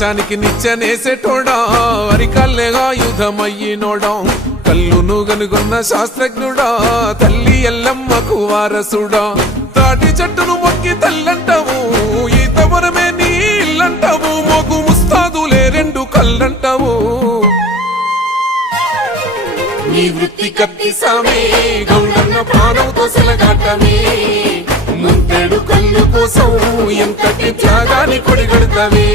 దేశానికి నిచ్చెనేసేటోడా అరికల్లేగా యుధమయ్యినోడా కల్లును గనుగొన్న శాస్త్రజ్ఞుడా తల్లి ఎల్లమ్మకు వారసుడా తాటి చెట్టును మొక్కి తల్లంటావు ఈత మనమే నీ ఇల్లంటావు మోగు ముస్తాదులే రెండు కళ్ళంటావు నీ వృత్తి కత్తి సామే గౌడన్న ప్రాణంతో సెలగాటమే ముంతేడు కళ్ళు కోసం ఎంతటి త్యాగాన్ని కొడిగడతావే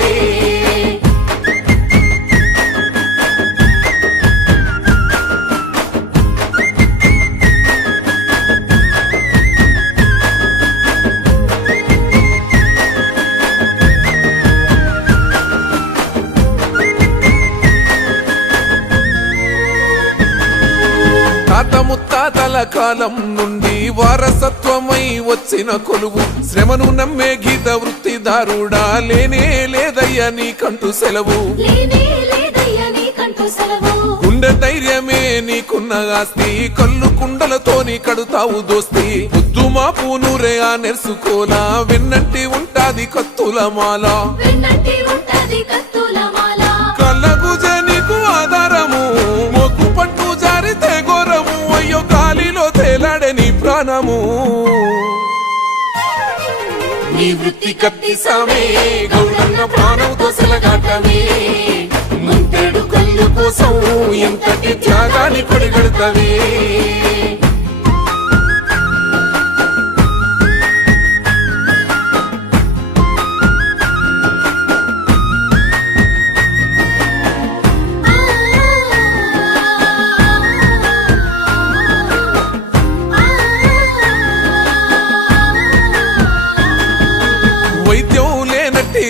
తాత ముత్తాతల కాలం నుండి వారసత్వమై వచ్చిన కొలువు శ్రమను నమ్మే గీత వృత్తిదారుడా లేనే లేదయ్యా నీకంటూ సెలవు గుండె ధైర్యమే నీకున్న ఆస్తి కళ్ళు కుండలతోని కడుతావు దోస్తి పొద్దు మా పూనురే ఆ నెర్సుకోలా వెన్నంటి ఉంటాది కత్తుల మాల కళ్ళకు నీకు ఆధారము మొక్కు పట్టు జారితే ఘోరము అయ్యో గాలిలో తేలాడే నీ ప్రాణము నీ వృత్తి కత్తి సామే గౌడన్న ప్రాణంతో సెలగాటమే ముంతేడు కళ్ళు కోసం ఎంతటి త్యాగాన్ని కొడిగడతావే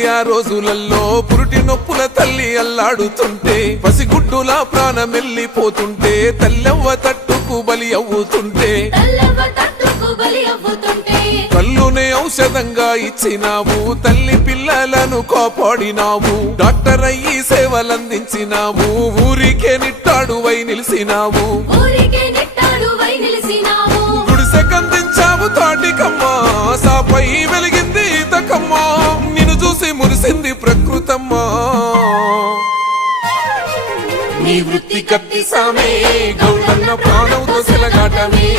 ఆ రోజులలో పురుటి నొప్పుల తల్లి అల్లాడుతుంటే పసిగుడ్డులా ప్రాణమెల్లిపోతుంటే తల్లెవ్వ తట్టుకు బలి అవ్వుతుంటే కల్లునే ఔషధంగా ఇచ్చినావు తల్లి పిల్లలను కాపాడినావు డాక్టర్ అయ్యి సేవలందించినావు ఊరికే నిట్టాడువై నిలిసినావు గుడిసె కందించావు తాటికమ్మా సాపై వెలిగింది ఈతకమ్మా నిన్ను చూసి మురిసింది ప్రకృతమ్మా నీ వృత్తి కత్తి సామే గౌడన్న ప్రాణంతో సెలగాటమే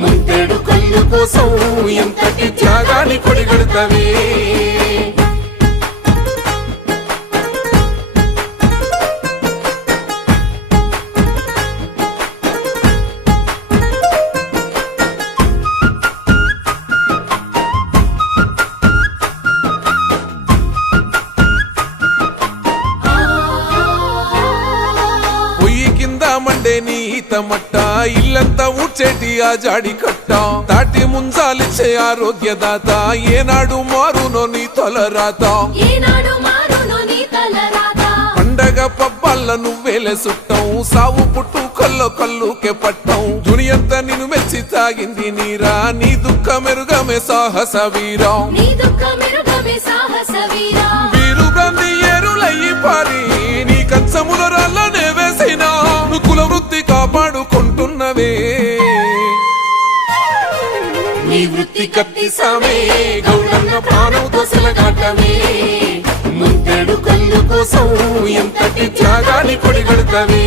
ముంతేడు కళ్ళు కోసం ఎంతటి త్యాగాన్ని కొడిగడతావే మండే నీ ఈతమట్ట ఇల్లంతా ఊడ్చేటి ఆ జాడి కట్ట తాటి ముంచాలిచ్చే ఆరోగ్యదాత ఏనాడు మారునో నీ తొలరాత పండగ పబ్బాల నువ్వేలే సుట్టం సావు పుట్టు కల్లుకే పట్టం దునియంతా నిన్ను మెచ్చి తాగింది నీరా నీ దుఃఖ మెరుగమే సాహస వీరా వీరు బ్రంది ఏరులయ్యి పారి నీ కంచముల రాళ్ళనే వేసినా కుల వృత్తి కాపాడుకుంటున్నవే నీ వృత్తి కత్తి సామే గౌడన్న ప్రాణంతో సెలగాటమే ముంతేడు కళ్ళు కోసం ఎంతటి త్యాగాన్ని కొడిగడతావే